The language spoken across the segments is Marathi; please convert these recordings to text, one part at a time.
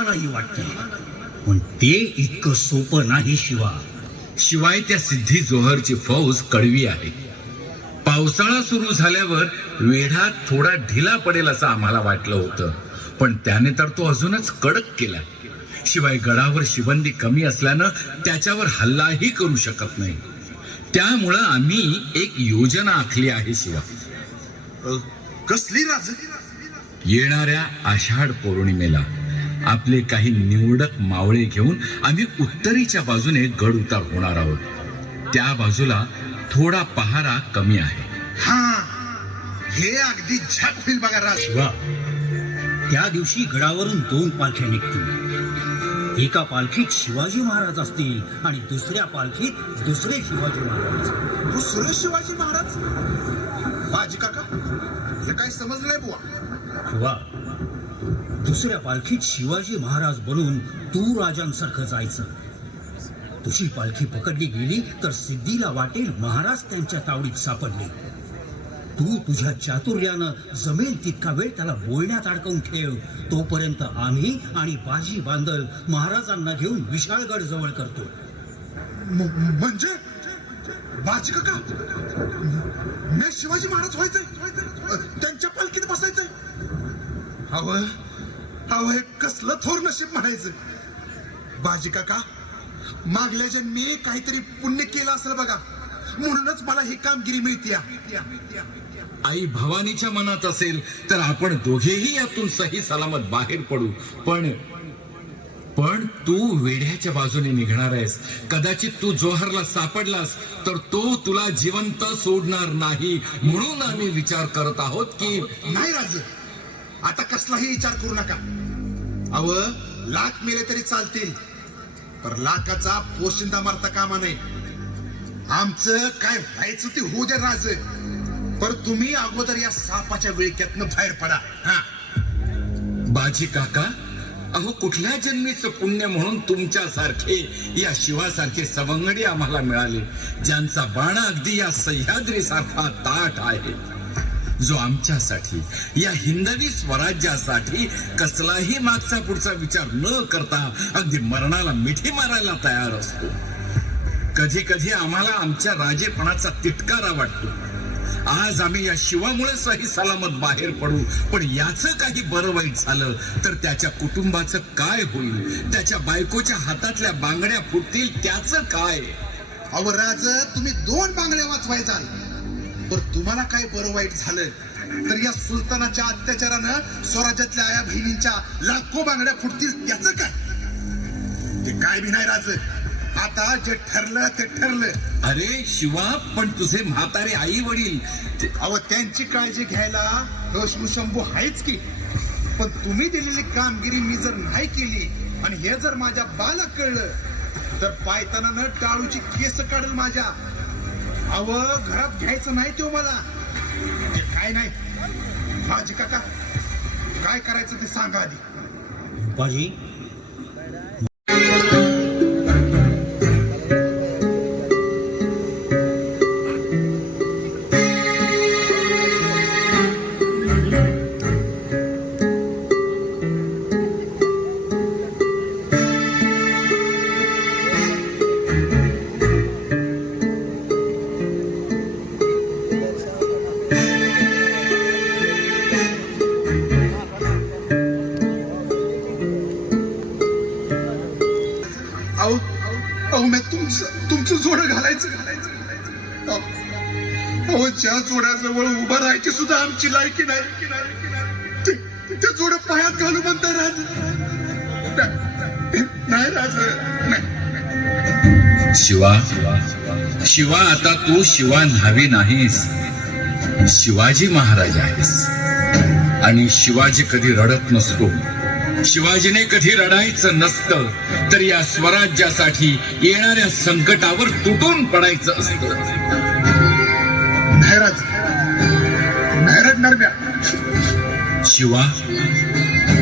आम्हालाही वाटते. पण ते इतकं सोपं नाही शिवा. शिवाय त्या सिद्धी जोहरची फौज कडवी आहे. पावसाळा सुरू झाल्यावर वेढा थोडा ढिला पडेल असं आम्हाला वाटलं होतं. पण त्याने तर तो अजूनच कडक केला. शिवाय गडावर शिबंदी कमी असल्यानं त्याच्यावर हल्लाही करू शकत नाही. त्यामुळं आम्ही एक योजना आखली आहे शिवा. कसली राज? येणाऱ्या आषाढ पौर्णिमेला. आपले काही निवडक मावळे घेऊन आम्ही उत्तरेच्या बाजूने गड उतार होणार आहोत. त्या बाजूला थोडा पहारा कमी आहे. हा हे अगदी झट होईल बघा राज. शिवा त्या दिवशी गडावरून दोन पालख्या निघतील. एका पालखीत शिवाजी महाराज असतील आणि दुसऱ्या पालखीत दुसरे शिवाजी महाराज. दुसरे शिवाजी महाराज? बाजी काका हे काही समजलं नाही बुवा. शिवा दुसऱ्या पालखीत शिवाजी महाराज बनून तू राजांसारखं जायचं तुझी पालखी पकडली गेली तर सिद्धीला वाटेल महाराज त्यांच्या तावडीत सापडले तू तुझ्या चातुर्यानं जमेल तितका वेळ त्याला बोलण्यात अडकवून ठेव तोपर्यंत आम्ही आणि बाजी बांधल महाराजांना घेऊन विशाळगड जवळ करतो म्हणजे बाजी काका मी शिवाजी महाराज व्हायचंय त्यांच्या पालखीत बसायचंय अव अव हे कसलं थोर नशीब म्हणायचं? बाजी काका मागल्या जन्मी काहीतरी पुण्य केलं असेल बघा. म्हणूनच मला ही कामगिरी मिळते आई भवानीच्या मनात असेल तर आपण दोघेही यातून सही सलामत बाहेर पडू. पण पण तू वेढ्याच्या बाजूने निघणार आहेस. कदाचित तू जोहरला सापडलास तर तो तुला जिवंत सोडणार नाही. म्हणून आम्ही विचार करत आहोत की नाही राज. आता कसलाही विचार करू नका. अव लाख मेले तरी चालतील पर लाखाचा पोशिंदा मारता कामा नाही आमचं काय व्हायचं ते होऊ दे राज पर तुम्ही अगोदर या सापाच्या विळक्यातनं बाहेर पडा हा. बाजी काका अहो कुठल्या जन्मीचं पुण्य म्हणून तुमच्यासारखे या शिवासारखे सवंगडी आम्हाला मिळाले ज्यांचा बाणा अगदी या सह्याद्री सारखा ताट आहे. जो आमच्यासाठी या हिंदवी स्वराज्यासाठी कसलाही मागचा पुढचा विचार न करता अगदी मरणाला मिठी मारायला तयार असतो. कधी कधी आम्हाला आमच्या राजेपणाचा तिटकारा वाटतो. आज आम्ही या शिवामुळे सही सलामत बाहेर पडू पण याचं काही बरं वाईट झालं तर त्याच्या कुटुंबाचं काय होईल? त्याच्या बायकोच्या हातातल्या बांगड्या फुटतील त्याचं काय? अवराज तुम्ही दोन बांगड्या वाचवायचा पर तुम्हाला काय बरं वाईट झालं तर या सुलतानाच्या अत्याचारानं स्वराज्यातल्या आया बहिणींच्या लाखो बांगड्या फुटतील त्याचं काय? ते काय बी नाही राज. आता जे ठरलं ते ठरलं. अरे शिवा पण तुझे म्हातारे आई वडील अव त्यांची काळजी घ्यायला विष्णू शंभू आहेच की. पण तुम्ही दिलेली कामगिरी मी जर नाही केली आणि हे जर माझ्या बाला कळलं तर पायताना टाळूची केस काढेल माझ्या. अव घरात घ्यायचं नाही तो मला. ते काय नाही. माझी काका काय करायचं ते सांगा आधी. बाजी सुद्धा आमची लायकी नाही. ते जोड पायात घालू म्हणता राज. नाही- नाही राज. नाही. शिवा शिवा आता तू शिवा न्हावी नाहीस. शिवाजी महाराज आहेस. आणि शिवाजी कधी रडत नसतो. शिवाजीने कधी रडायचं नसतं तर या स्वराज्यासाठी येणाऱ्या संकटावर तुटून पडायचं असतं. शिवा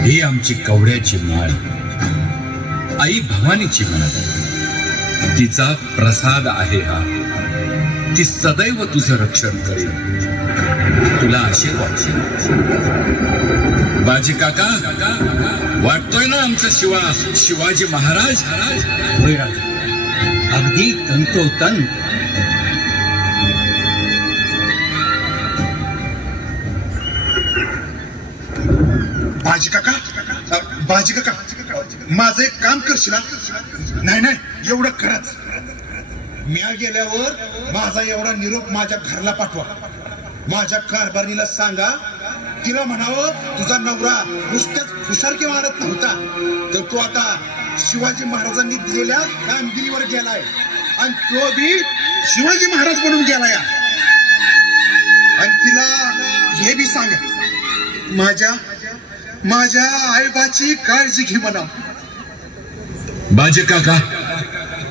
ही आमची कवड्याची माळ. आई भवानीची माळ. तिचा प्रसाद आहे हा. ती सदैव तुझं रक्षण करेल. तुला असे वाटते बाजी काका वाटतोय ना आमचा शिवा शिवाजी महाराज? होय राजा अगदी तंतोतंत. अ, का काका माझं एक काम करशील नाही नाही एवढं खरंच. मी गेल्यावर माझा एवढा निरोप माझ्या घरला पाठवा. माझ्या कारभारणीला सांगा. तिला म्हणावं तुझा नवरा नुसत्याच हुशारकी मारत नव्हता. तर तो आता शिवाजी महाराजांनी दिलेल्या कामगिरीवर गेलाय. आणि तो बी शिवाजी महाराज बनून गेलाय. आणि तिला हे बी सांगा. माझ्या माझ्या आईबाची काळजी घे म्हणा. बाजे काका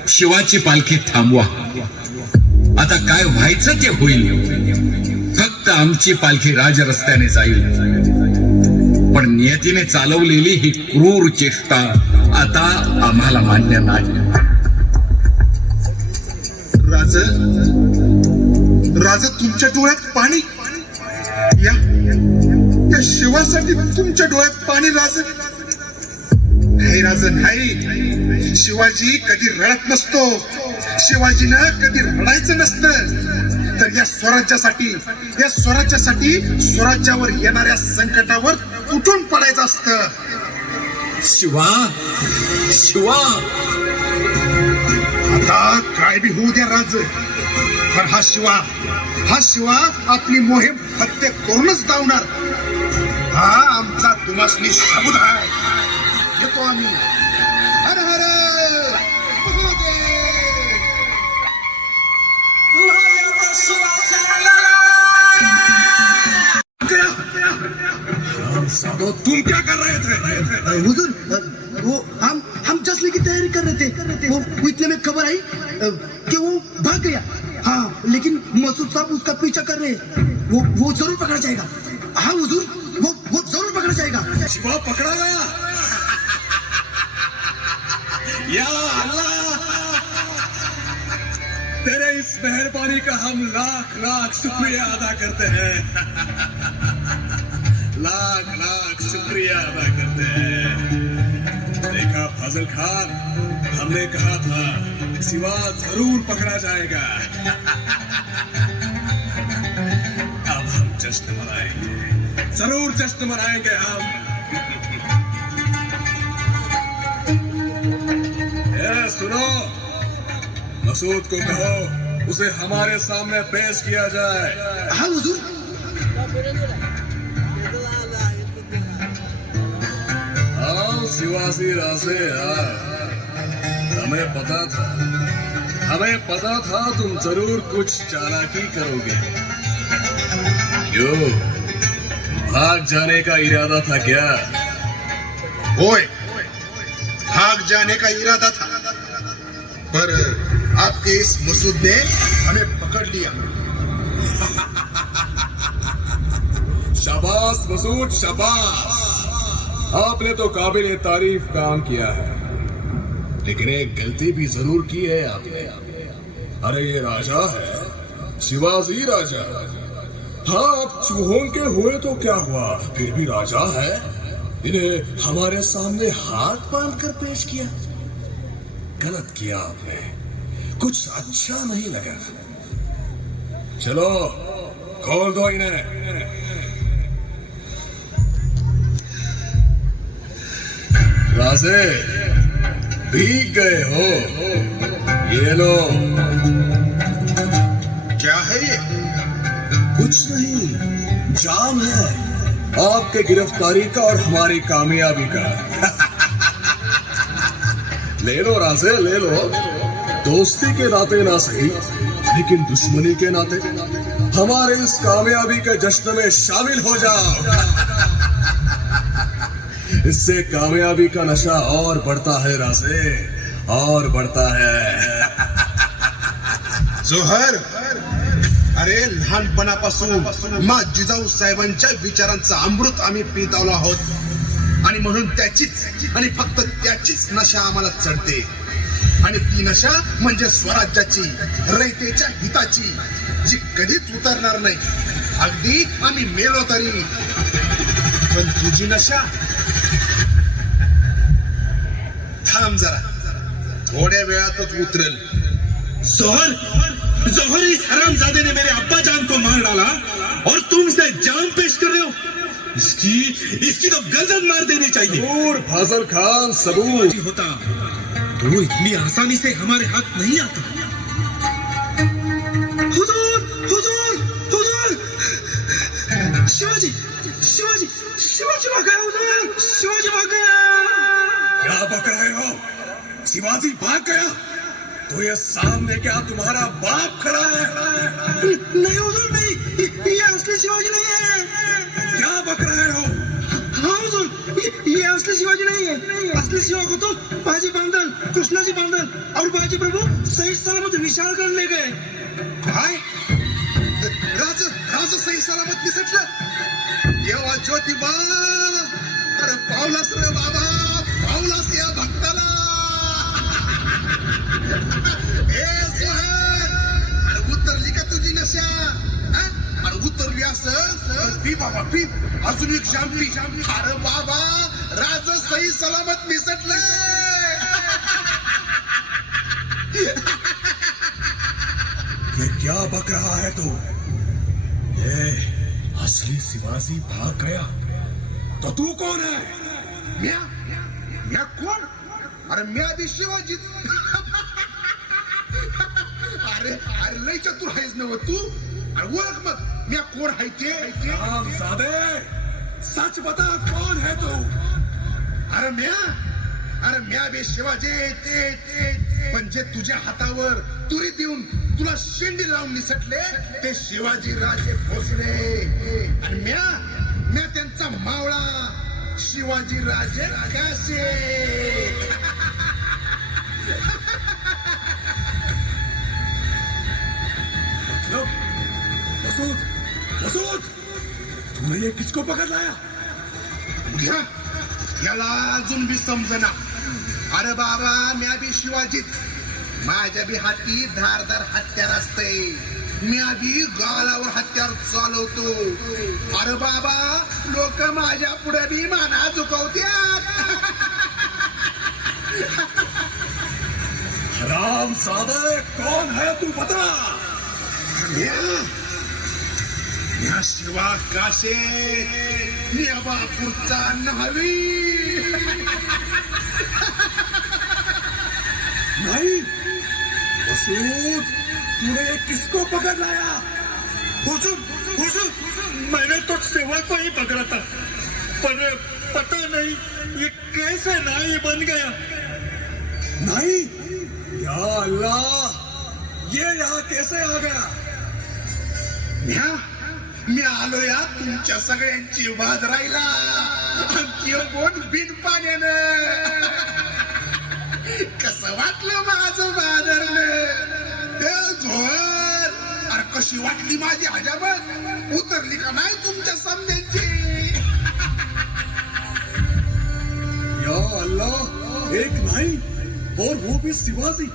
शिवाची पालखी थांबवा. आता काय व्हायचं ते होईल. फक्त आमची पालखी राज रस्त्याने जाईल. पण नियतीने चालवलेली ही क्रूर चेष्टा आता आम्हाला मान्य नाही. राज राज तुमच्या डोळ्यात पाणी? या. या शिवासाठी तुमच्या डोळ्यात पाणी राज नाही राज नाही. शिवाजी कधी रडत नसतो. शिवाजीनं कधी रडायचं नसतं. तर या स्वराज्यासाठी या स्वराज्यासाठी स्वराज्यावर येणाऱ्या संकटावर तुटून पडायचं असतं. शिवा शिवा. आता काय बी होऊ द्या राज. पण हा शिवा हा शिवा आपली मोहीम फत्ते करूनच धावणार. हा आमचा तुम्हासनी शब्द आहे. येतो आम्ही. हर हर. तो तुम क्या कर रहे थे? हुजूर वो हम हम जश्न की तैयारी कर रहे थे। वो वो इतने में खबर आई कि वो भाग गया। हाँ लेकिन मसूद साहब उसका पीछा कर रहे हैं। वो वो जरूर पकड़ा जाएगा। हाँ हुजूर। पकड़ना चाहेगा शिवा पकड़ा गया या अल्लाह. तेरे इस मेहरबानी का हम लाख लाख शुक्रिया अदा करते हैं. लाख लाख शुक्रिया अदा करते हैं. देखा फजल खान हमने कहा था सिवा जरूर पकड़ा जाएगा. अब हम जश्न मनाएंगे जरूर जश्न मनाएंगे हम ए, सुनो मसूद को कहो उसे हमारे सामने पेश किया जाए। हाँ हुजूर। आओ शिवाजी राजे यार हमें पता था। हमें पता था तुम जरूर कुछ चालाकी करोगे क्यों भाग जाने का इरादा था क्या होय भाग जाने का इरादा था पर आपके इस मसूद ने हमें पकड़ लिया शाबाश मसूद शाबाश आपने तो काबिल तारीफ काम किया है लेकिन एक गलती भी जरूर की है आपने अरे ये राजा है शिवाजी राजा हाँ आप चूहों के हुए तो क्या हुआ? फिर भी राजा है? इन्हें हमारे सामने हाथ बांध कर पेश किया। गलत किया आपने। कुछ अच्छा नहीं लगा। चलो खोल दो इन्हें। राजे भीग गए हो। ये लो। कुछ नहीं जाम है आपके गिरफ्तारी का और हमारी कामयाबी का ले लो राजे ले लो दोस्ती के नाते ना सही लेकिन दुश्मनी के नाते हमारे इस कामयाबी के जश्न में शामिल हो जाओ इससे कामयाबी का नशा और बढ़ता है राजे और बढ़ता है जोहर अरे लहानपणापासून मा जिजाऊ साहेबांच्या विचारांचा अमृत आम्ही पित आलो आहोत. आणि म्हणून त्याचीच आणि फक्त त्याचीच नशा आम्हाला चढते. आणि ती नशा म्हणजे स्वराज्याची रयतेच्या हिताची जी कधीच उतरणार नाही. अगदी आम्ही मेलो तरी. पण तुझी नशा? थांब जरा. थोड्या वेळातच उतरेल. जोहर जोहर इस हरामजादे ने मेरे अब्बा जान को मार डाला और तुम इसे जाम पेश कर रहे हो इसकी इसकी तो गर्दन मार देनी चाहिए दूर फाजल खान सबूत होता तो इतनी आसानी से हमारे हाथ नहीं आता हुजूर हुजूर हुजूर शिवाजी शिवाजी शिवाजी भाग गया हुजूर शिवाजी भाग गया क्या बक रहे हो शिवाजी भाग गया तो ये सामने क्या तुम्हारा बाप खड़ा है नहीं हुजूर नहीं ये- ये असली शिवाजी नहीं है क्या बक रहे हो हाँ हुजूर ये, ये असली शिवाजी नहीं है असली शिवा को तो बाजी बांधल कृष्णाजी बांधल और बाजी प्रभु सही सलामत विशाल कर ले गए काय राज राज सही सलामत निसटलं देवा ज्योतिबा अरे पावलास रे बाबा अरे उतरली का तुझी नशा हा? अरे उतरली असं पी बाबा पी अजून एक शांती अरे बाबा राज सही सलामत निसटलं ये क्या बक रहा है तू ये असली शिवाजी भाग गया तो तू कौन है म्या म्या कोण अरे म्या बी शिवाजी अरे अरे लय चतुर आहेस नव तू. अरे ओळख मग म्या कोण आहे ते. राम सादे सच बता कौन है तू? अरे म्या? अरे म्या बी शिवाजी. ते ते पण जे तुझ्या हातावर तुरी देऊन तुला शेंडी लावून निसटले ते शिवाजी राजे भोसले. आणि म्या? म्या त्यांचा मावळा शिवाजी राजे काशे मसूद मसूद तुम्ही किसको पकडलाया घ्या. याला अजून बी समजना. अरे बाबा म्या बी शिवाजीत. माझ्या बी हाती धारदार हत्यार असते मी आधी गालावर हत्यार चालवतो. अरे बाबा लोक माझ्या पुढे बी माना झुकवत्यात. राम सादे कौन है तू बता? म्या म्या शिवा काशे म्या बापूरचा न्हावी नहीं मसूद तूने ये किसको पकड़ लाया हुजूर हुजूर मैंने तो सेवा को ही पकड़ा था पर पता नहीं ये कैसे ना ये बन गया नहीं या अल्लाह ये यहाँ कैसे आ गया म्या मी आलो या तुमच्या सगळ्यांची वाद राहिला. आमची बोट बिन पाण्यानं? कस वाटलं माझं बादरनं झोर अरे कशी वाटली माझी हजाबत उतरली का नाही तुमच्या सामन्याची यो अल्लाह एक नाही और वो भी शिवाजी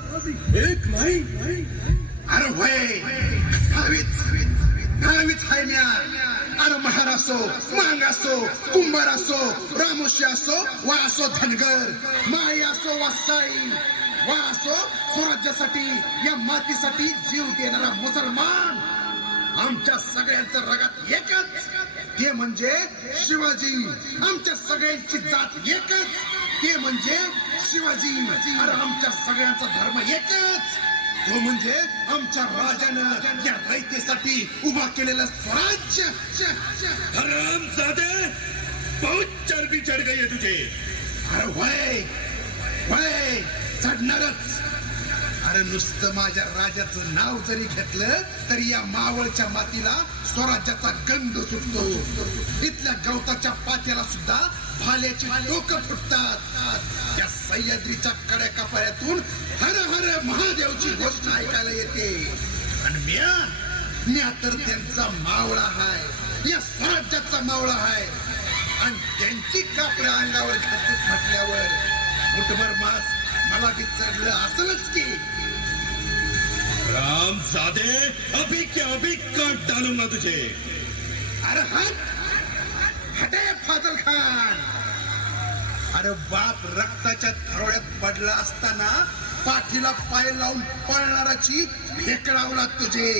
एक नाही. अरे होय. हवीच हवीच हाय म्या अरे महार असो मांग असो कुंभार असो रामोशी असो वा असो धनगर माई असो वा साई वा असो स्वराज्यासाठी या मातीसाठी जीव देणारा मुसलमान आमच्या सगळ्यांचं रगात एकच. ते म्हणजे शिवाजी. आमच्या सगळ्यांची जात एकच. ते म्हणजे शिवाजी. अरे आमच्या सगळ्यांचा धर्म एकच. तो म्हणजे आमच्या राजानं या रयतेसाठी उभा केलेलं स्वराज्य. हराम जादे बहुत चर्बी चढ़ गई है तुझे. अरे वय वय चढणारच. अरे नुसतं माझ्या राजाचं नाव जरी घेतलं तरी या मावळच्या मातीला स्वराज्याचा गंध सुटतो. इथल्या गवताच्या पात्याला सुद्धा भाल्याची लोक फुटतात. या सह्याद्रीच्या कड्या कपाऱ्यातून हर हर महादेवची घोषणा ऐकायला येते. आणि म्या म्या तर त्यांचा मावळा हाय. या स्वराज्याचा मावळा हाय. आणि त्यांची कापड्या अंगावर घातली म्हटल्यावर मुठभर मास मला चढलं असलच की. राम जादे अभी क्या अभी काट डालूंगा तुझे? अरे हट! हटे फाजल खान! अरे बाप रक्ताच्या थरोड्यात पडला असताना पाठीला पाय लावून पळणाराची फेकडावला तुझे.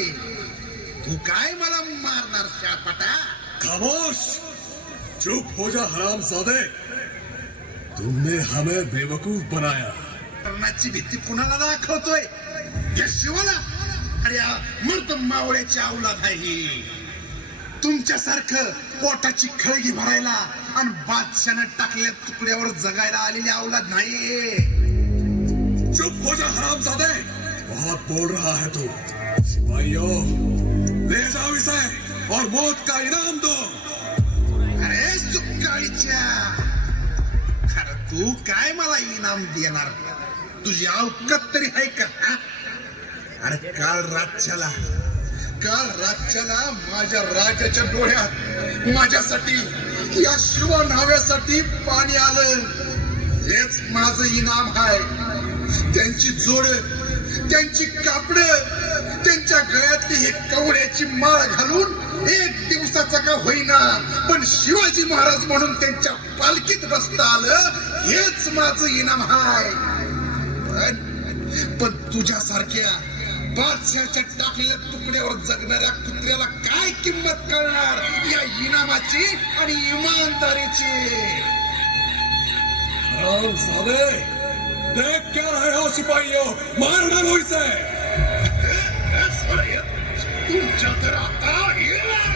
तू काय मला मारणार शापटा खामोश! चुप हो जा हरामजादे तुमने हमें बेवकूफ बनाया. मरणाची भीती कुणाला दाखवतोय? या शिवाला. अरे या मृत मावळ्याची औलाद आहे ही. तुमच्यासारखं पोटाची खळगी भरायला आणि बादशानं टाकल्या तुकड्यावर जगायला आलेली औलाद नाही. चुप हो जा झालाय बहुत बोल रहा है तू. सिपाहियों ले जाओ इसे और मौत का इनाम दो. अरे सुकाळीच्या अरे तू काय मला इनाम देणार? तुझी अवकत तरी आहे का अरे काल रातच्याला काल रातच्याला माझ्या राजाच्या डोळ्यात माझ्यासाठी या शिव न्हाव्यासाठी पाणी आलं. हेच माझं इनाम आहे त्यांची जोड त्यांची कापड त्यांच्या गळ्यातली हे कवड्याची माळ घालून एक दिवसाचा का होईना पण शिवाजी महाराज म्हणून त्यांच्या पालखीत बसता आलं हेच माझं इनाम आहे तुझ्यासारख्या बादशाच्या टाकलेल्या तुकड्यावर जगणाऱ्या कुत्र्याला काय किंमत कळणार? या इनामाची आणि इमानदारीची. हरामजादे देख क्या रहे हो सिपाहियों? मार डालो इसे। तुमच्या तर आता हे-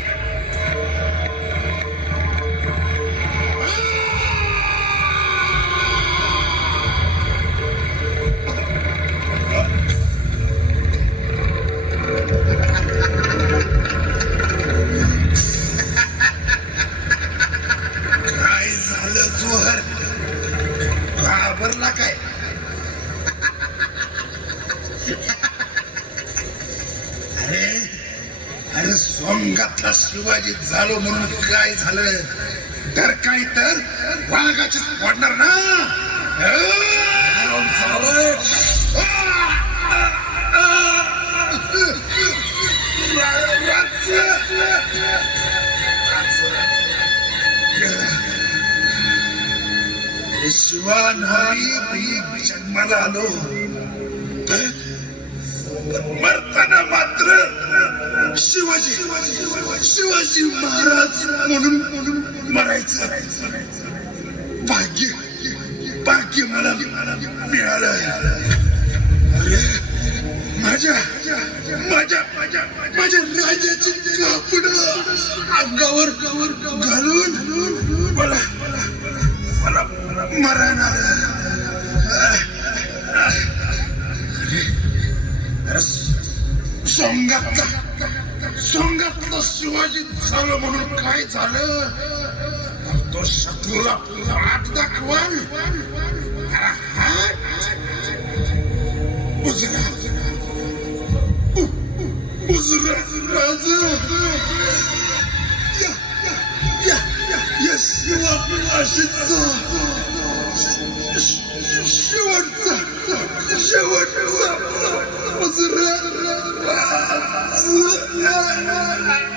झालं. तर काय तर वाघाचीच पडणार ना. हरामजादे शिवा नाही मी जन्माला आलो. मात्र शिवाजी शिवाजी महाराज म्हणून म्हणून मरायचं. भाग्य भाग्य मला मिळालं. अरे माझ्या माझ्या माझ्या माझ्या राजाची कापड अंगावर घालून मला शिवाजी झालं म्हणून काय झालं अरे तो शत्रूला हात दाखवाल अरे हात उजरा उजरा राजा या या या शिवा आशीचा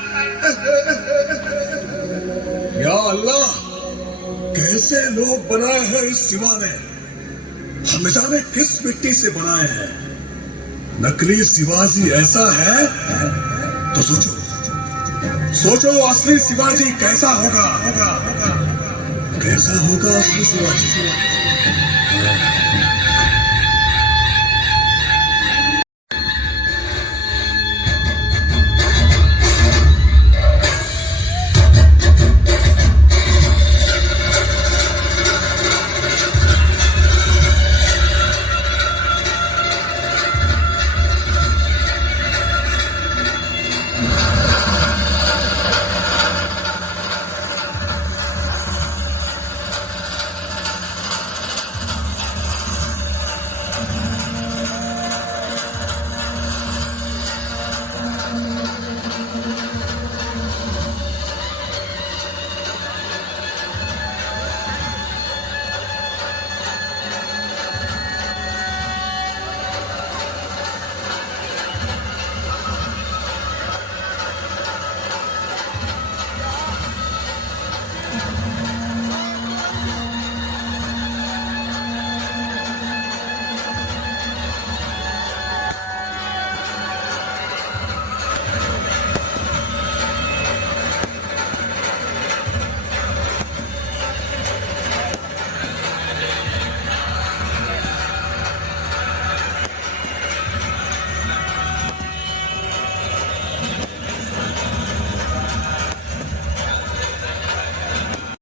शेवटचा शेवटचा उजरा या अल्लाह कैसे लोग बनाए हैं इस सिवा ने हम जाने किस मिट्टी से बनाए हैं नकली शिवाजी ऐसा है तो सोचो सोचो असली शिवाजी कैसा होगा कैसा होगा असली शिवाजी